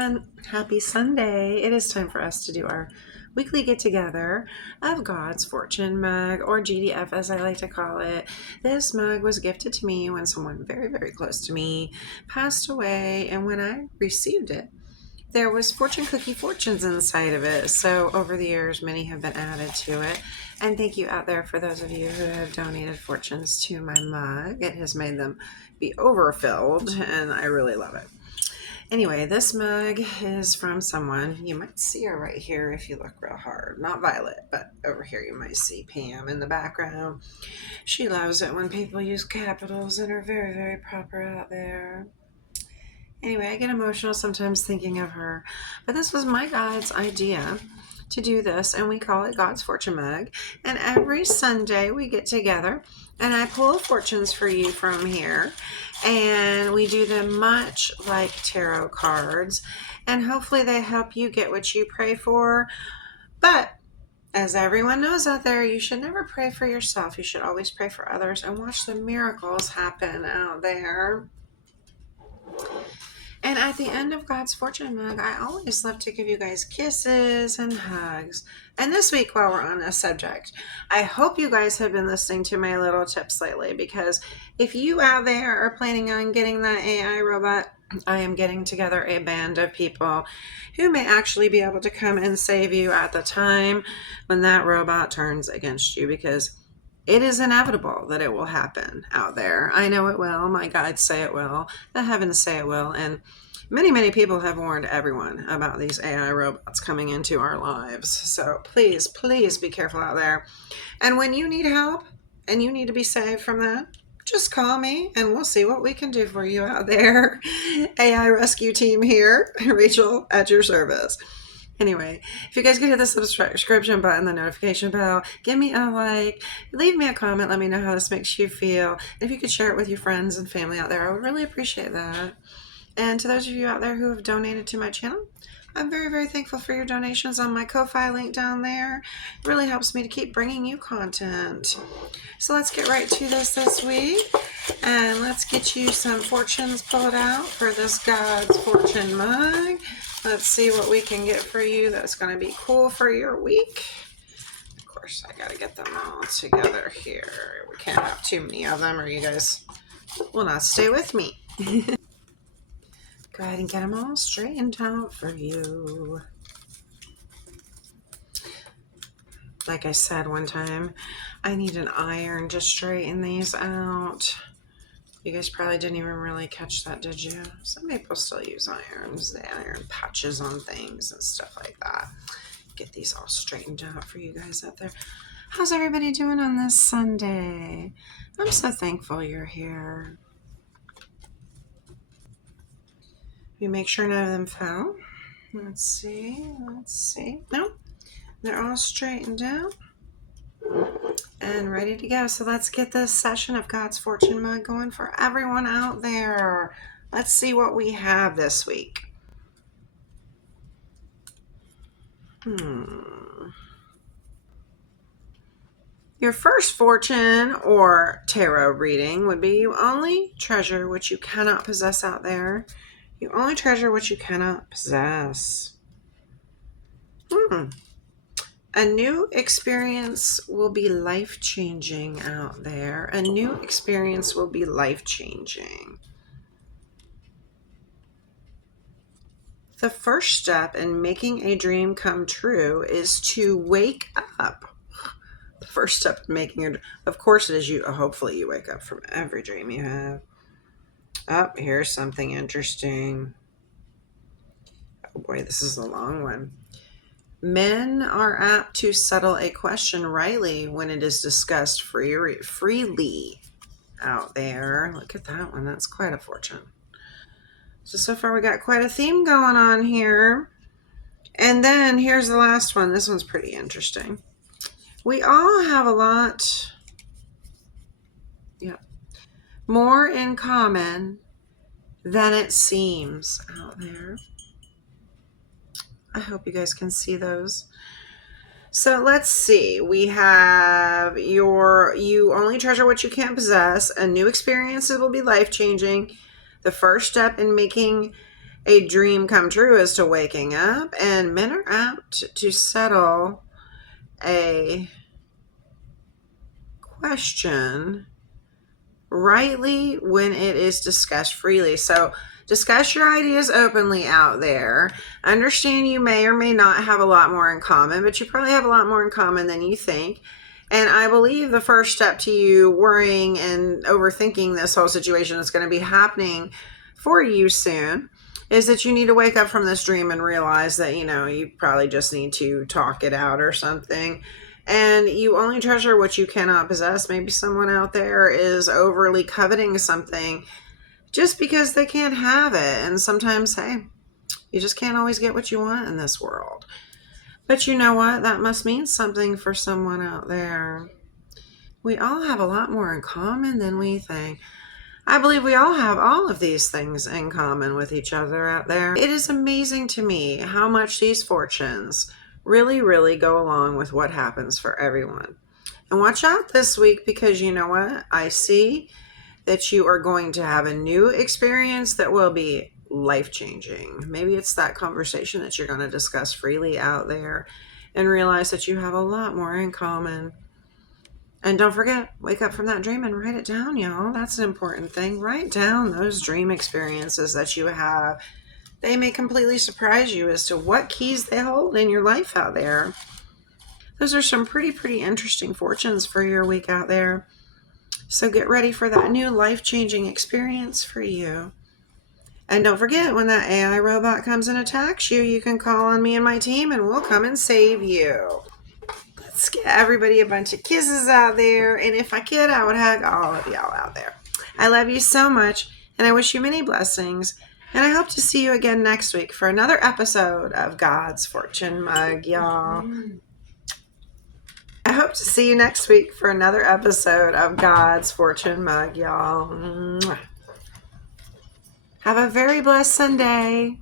everyone. Happy Sunday. It is time for us to do our weekly get-together of God's Fortune Mug, or GDF as I like to call it. This mug was gifted to me when someone very, very close to me passed away, and when I received it, there was fortune cookie fortunes inside of it. So over the years, many have been added to it. And thank you out there for those of you who have donated fortunes to my mug. It has made them be overfilled, and I really love it. Anyway, this mug is from someone. You might see her right here if you look real hard. Not Violet, but over here you might see Pam in the background. She loves it when people use capitals and are very, very proper out there. Anyway, I get emotional sometimes thinking of her. But this was my God's idea to do this, and we call it God's Fortune Mug. And every Sunday we get together and I pull fortunes for you from here, and we do them much like tarot cards, and hopefully they help you get what you pray for. But as everyone knows out there, you should never pray for yourself. You should always pray for others and watch the miracles happen out there. And at the end of God's Fortune Mug, I always love to give you guys kisses and hugs. And this week, while we're on this subject, I hope you guys have been listening to my little tips lately, because if you out there are planning on getting that AI robot, I am getting together a band of people who may actually be able to come and save you at the time when that robot turns against you, because it is inevitable that it will happen out there. I know it will. My guides say it will. The heavens say it will. And many, many people have warned everyone about these AI robots coming into our lives. So please, please be careful out there. And when you need help and you need to be saved from that, just call me and we'll see what we can do for you out there. AI rescue team here. Rachel at your service. Anyway, if you guys could hit the subscription button, the notification bell, give me a like, leave me a comment, let me know how this makes you feel. And if you could share it with your friends and family out there, I would really appreciate that. And to those of you out there who have donated to my channel, I'm very, very thankful for your donations on my Ko-Fi link down there. It really helps me to keep bringing you content. So let's get right to this week. And let's get you some fortunes pulled out for this God's Fortune Mug. Let's see what we can get for you that's going to be cool for your week. Of course, I got to get them all together here. We can't have too many of them or you guys will not stay with me. Go ahead and get them all straightened out for you. Like I said one time, I need an iron to straighten these out. You guys probably didn't even really catch that, did you? Some people still use irons. They iron patches on things and stuff like that. Get these all straightened out for you guys out there. How's everybody doing on this Sunday? I'm so thankful you're here. You make sure none of them fell. Let's see. No, they're all straightened out and ready to go. So let's get this session of God's Fortune Mug going for everyone out there. Let's see what we have this week. Your first fortune or tarot reading would be: you only treasure what you cannot possess out there. You only treasure what you cannot possess. A new experience will be life-changing out there. A new experience will be life-changing. The first step in making a dream come true is to wake up. The first step in making your, of course it is you. Hopefully you wake up from every dream you have. Oh, here's something interesting. Oh boy, this is a long one. Men are apt to settle a question rightly when it is discussed freely out there. Look at that one. That's quite a fortune. So far we got quite a theme going on here. And then here's the last one. This one's pretty interesting. We all have a lot more in common than it seems out there. I hope you guys can see those. So let's see. We have you only treasure what you can't possess. A new experiences will be life-changing. The first step in making a dream come true as to waking up, and men are apt to settle a question rightly when it is discussed freely. So discuss your ideas openly out there. Understand you may or may not have a lot more in common, but you probably have a lot more in common than you think. And I believe the first step to you worrying and overthinking this whole situation that's going to be happening for you soon is that you need to wake up from this dream and realize that, you probably just need to talk it out or something. And you only treasure what you cannot possess. Maybe someone out there is overly coveting something just because they can't have it. And sometimes, hey, you just can't always get what you want in this world. But you know what? That must mean something for someone out there. We all have a lot more in common than we think. I believe we all have all of these things in common with each other out there. It is amazing to me how much these fortunes really, really go along with what happens for everyone. And watch out this week, because you know what? I see that you are going to have a new experience that will be life-changing. Maybe it's that conversation that you're going to discuss freely out there and realize that you have a lot more in common. And don't forget, wake up from that dream and write it down, y'all. That's an important thing. Write down those dream experiences that you have. They may completely surprise you as to what keys they hold in your life out there. Those are some pretty interesting fortunes for your week out there. So get ready for that new life-changing experience for you. And don't forget, when that AI robot comes and attacks you, you can call on me and my team and we'll come and save you. Let's get everybody a bunch of kisses out there. And if I could, I would hug all of y'all out there. I love you so much, and I wish you many blessings. And I hope to see you again next week for another episode of God's Fortune Mug, y'all. I hope to see you next week for another episode of God's Fortune Mug, y'all. Have a very blessed Sunday.